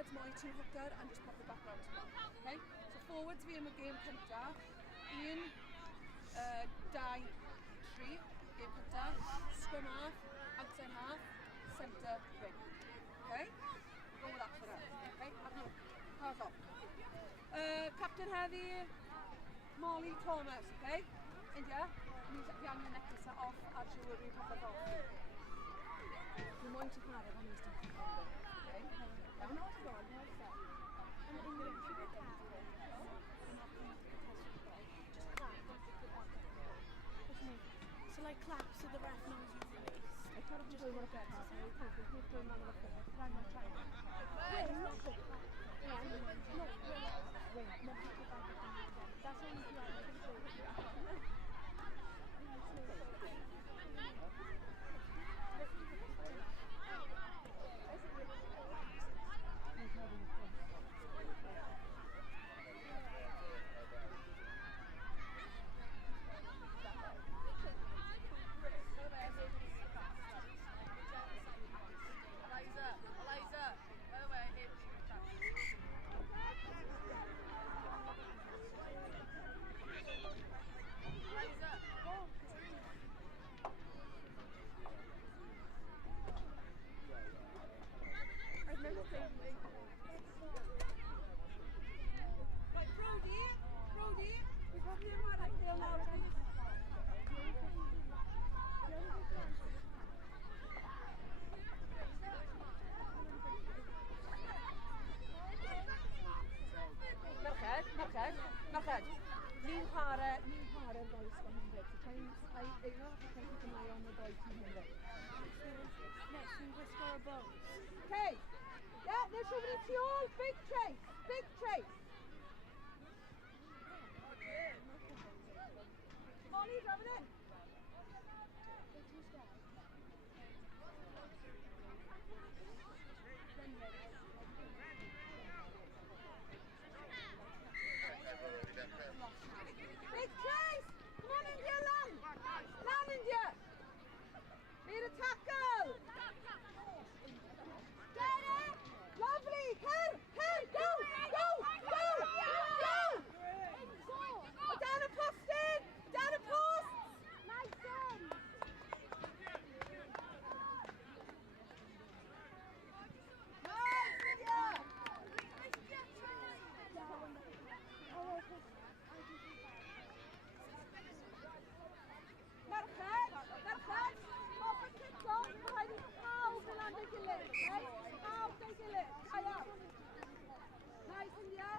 forwards, Molly two hooker, and just pop it back round to back. Okay? So forwards fi am y gêm cynta. 1, 2, 3. Game cynta. Scrum half, outside half, centre, ring. Okay? Go with that for now. Okay? Have off. Captain heddi, Molly Thomas. Okay? India, ni angen necklace off a jewellery popeth off. Dwi'n moyn ti chwarae fan ys ti'n ffynnu. Okay? Iawn? No, it's gone. No, it's set. And in the room, she did that. Just clap. What do you mean? So like clap so the ref knows you've released. I thought it was just going to get to say, because we're doing none of the thing. I'm not trying. Wait, nothing. Yeah, no, wait. No, that's all you do. I can say Eliza, by the way, it's Eliza. I've never seen this. Right, Brody, we've got the amount of feel now. Merched. Ni'n chwarae boys 100. So try and keep an eye on the boys 200. Next, we will score a boat. Okay. Yeah, there's somebody to all. Big chase. Molly, driving it. Big chase! Come on, India, land! Land, India! Need a tackle! Get it! Lovely! Her! Go! Down a post in! Down a post! Nice one! Nice, India! Merched, off a kick-off, mae'n rhaid i pawb yn land ei gilydd, okay? Pawb ei gilydd, iawn. Nice, India.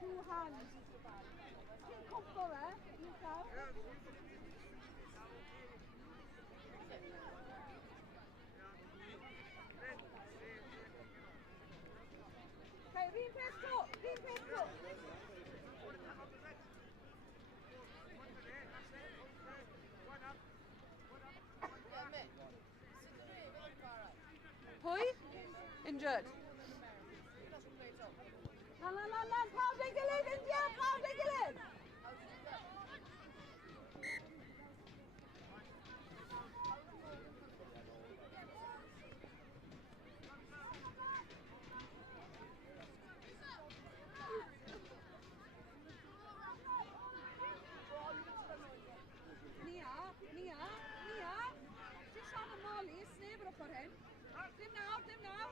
Two hands. Ti'n cwmpo fe, un llaw. Okay, run past to. Pwy? Injured. Lan, pawb ei gilydd, India, pawb ei gilydd! Nia. Just siarad Molly, sneb yr ochr hyn. Dim nawr.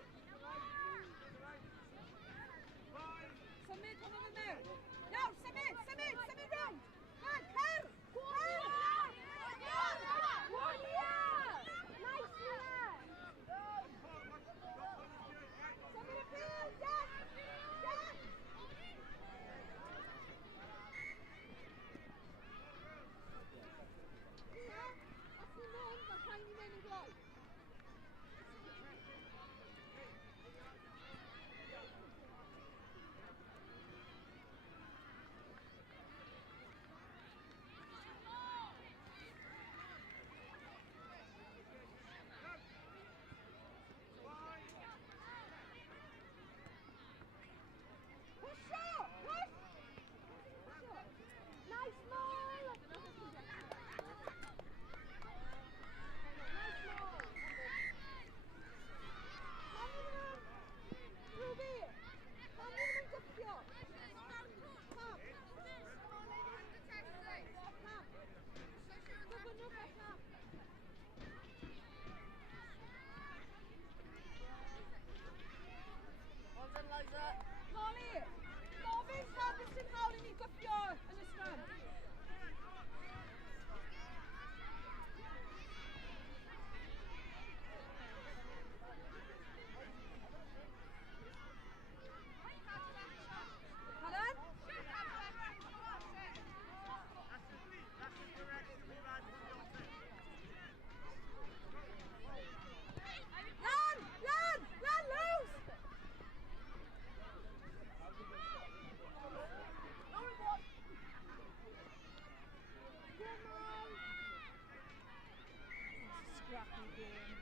game.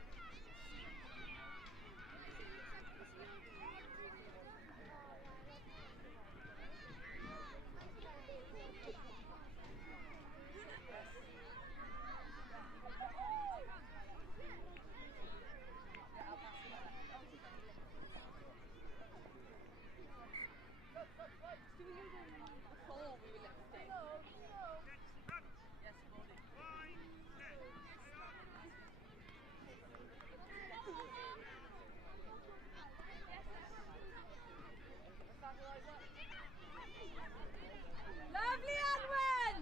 Before we were lifting. Yes, Molly. Lovely, Anwen!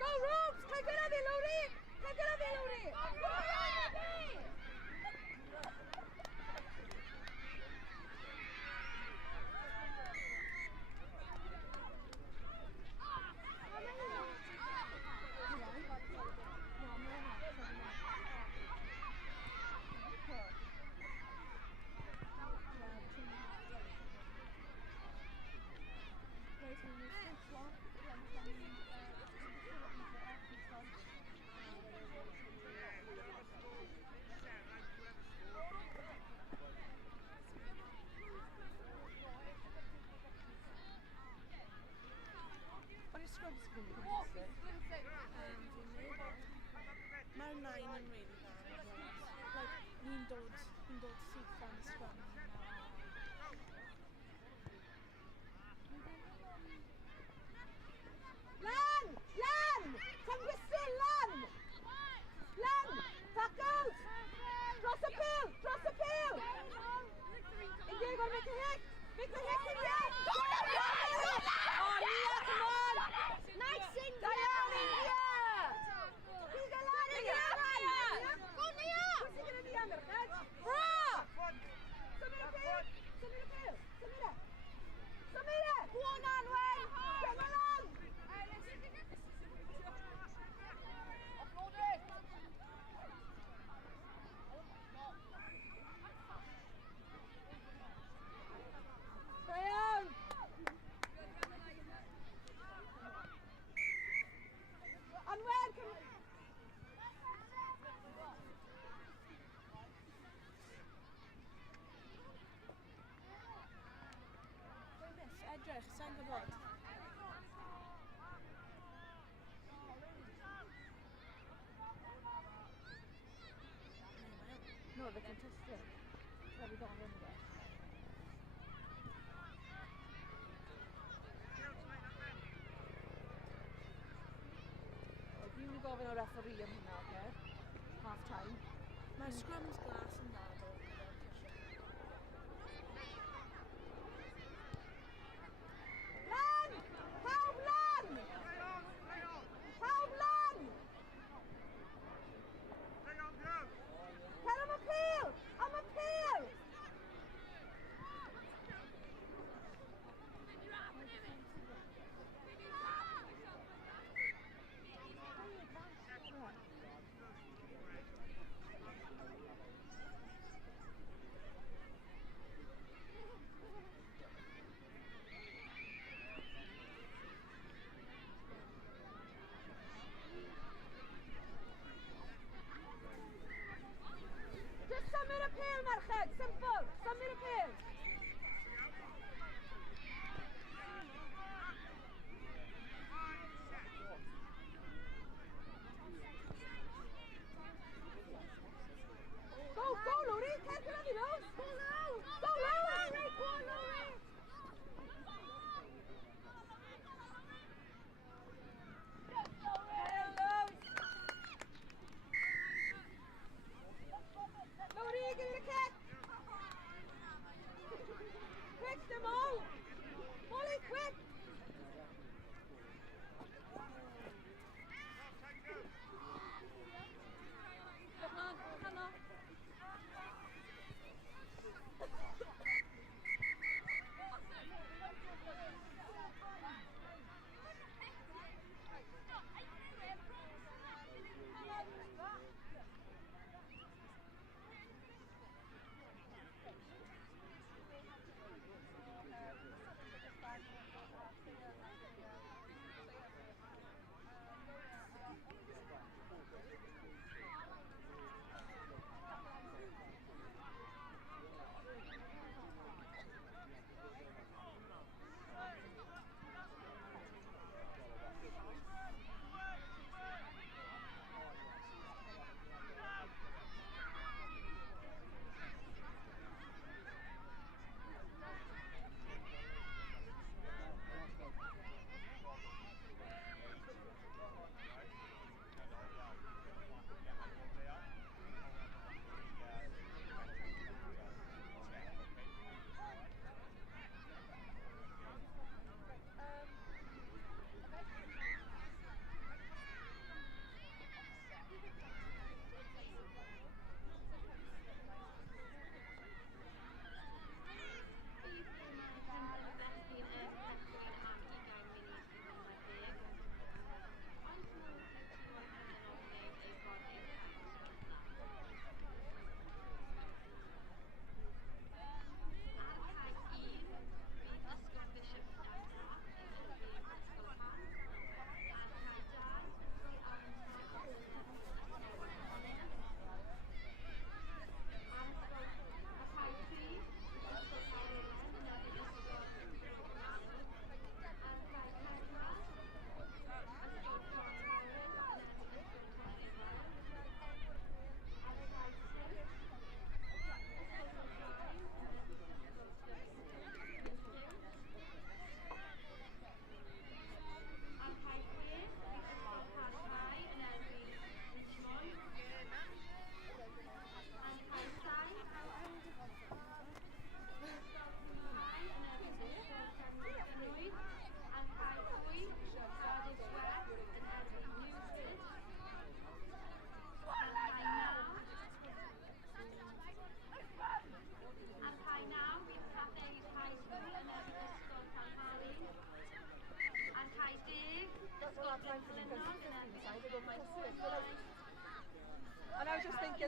Go, Roops! Take it of it, Lodi! Take it of it, Lodi! What is scrubs going to be? Mae'r nain yn really bad. Like, ni'n dod syth am scrum. Lan! Lan! Come whistle, Lan! Lan! Tuck out! Cross the pill! Cross the pill! India, you gotta make a hit! Make the hit, India! Oh, Nia, come on! Nice, India! Diane, India! He's a lot, India! Go, Nia! Who's he gonna be under, Ed? Bra! Samira pill! Samira pill! Samira! Samira! Go on, Anwen! Bring along! Diane! Anwen, come on! Edrych, sa'n gwybod. No, the contestant. Yeah, we don't win there. Dwi'n gofyn o referee am hynna, okay? Half time. Mae scrums glas yn dda, ddo. Lan! Pawb lan! Pawb lan! Cer am y pêl! Am y pêl!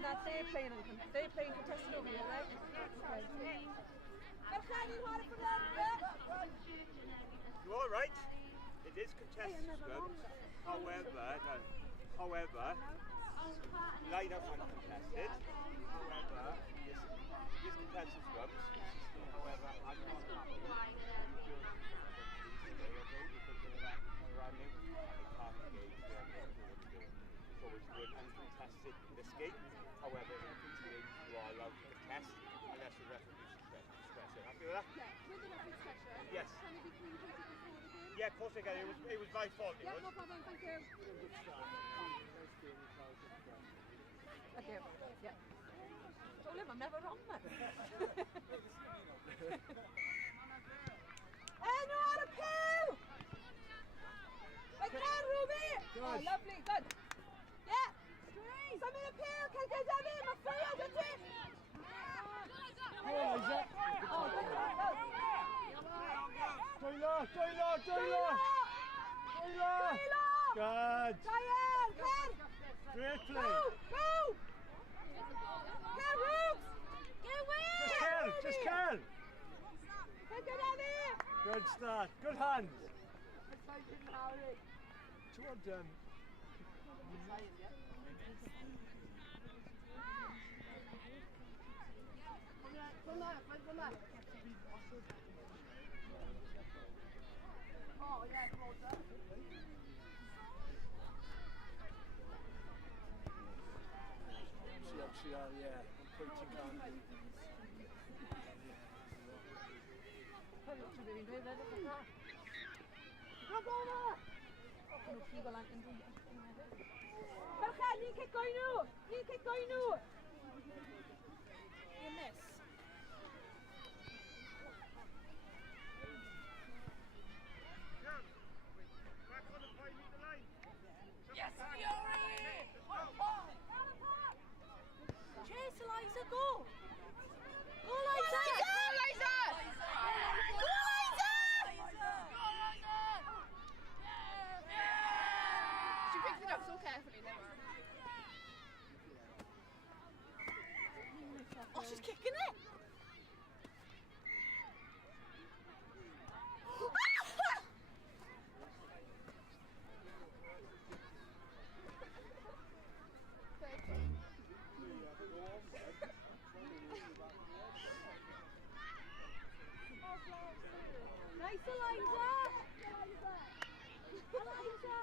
that they're playing contested over here, right? You all right? It is contested scrums. However, line-ups are not contested. However, this contested scrums. However, I'm not happy with around you. I can't engage them. So it's good and contested in this game. However, in a PTA, you are allowed to contest unless the referee discretion. Happy with that? Yeah, with the referee discretion. Yes. Can it be communicated before the game? Yeah, of course I can. It was my fault. Yeah, no problem, thank you. Thank you. Yeah. Don't live, I'm never wrong, man. Hey, no, on a pill! I can, Ruby! Oh, lovely, good. Yeah! Some in a pill, can get them in, my friend, that's it! Oh, Isaac. Oh, good, good. Taylor! Good. Diane, Ken! Great Go! play. Go! Ken, Rooks! Get away! Just Kel. Get out here! Good start. Good hands. Toward them. Oh, yeah, closer. Yeah. I'm pretty confident. Berchan, ni cic o'i nhw! Ni cic o'i nhw! You miss. Yes, Fury! Chase, Eliza, go! Go, Eliza! Go, Eliza! Go, Eliza! She picked it up so carefully there. Oh, she's kicking it! Nice, Eliza! Eliza! Go, Liza!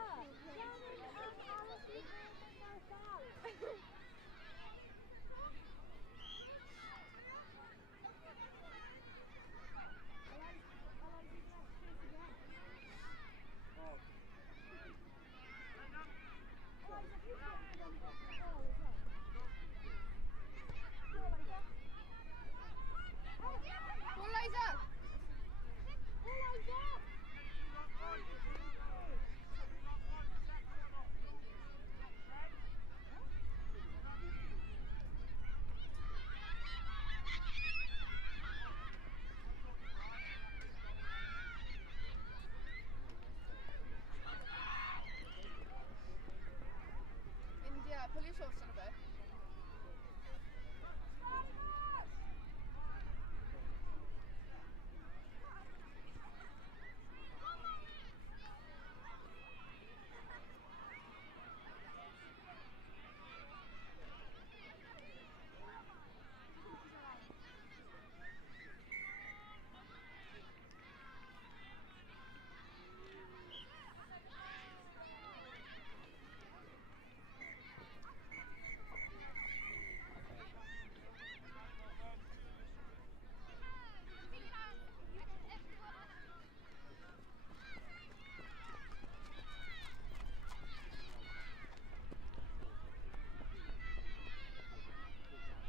India, pull your shorts in a bit.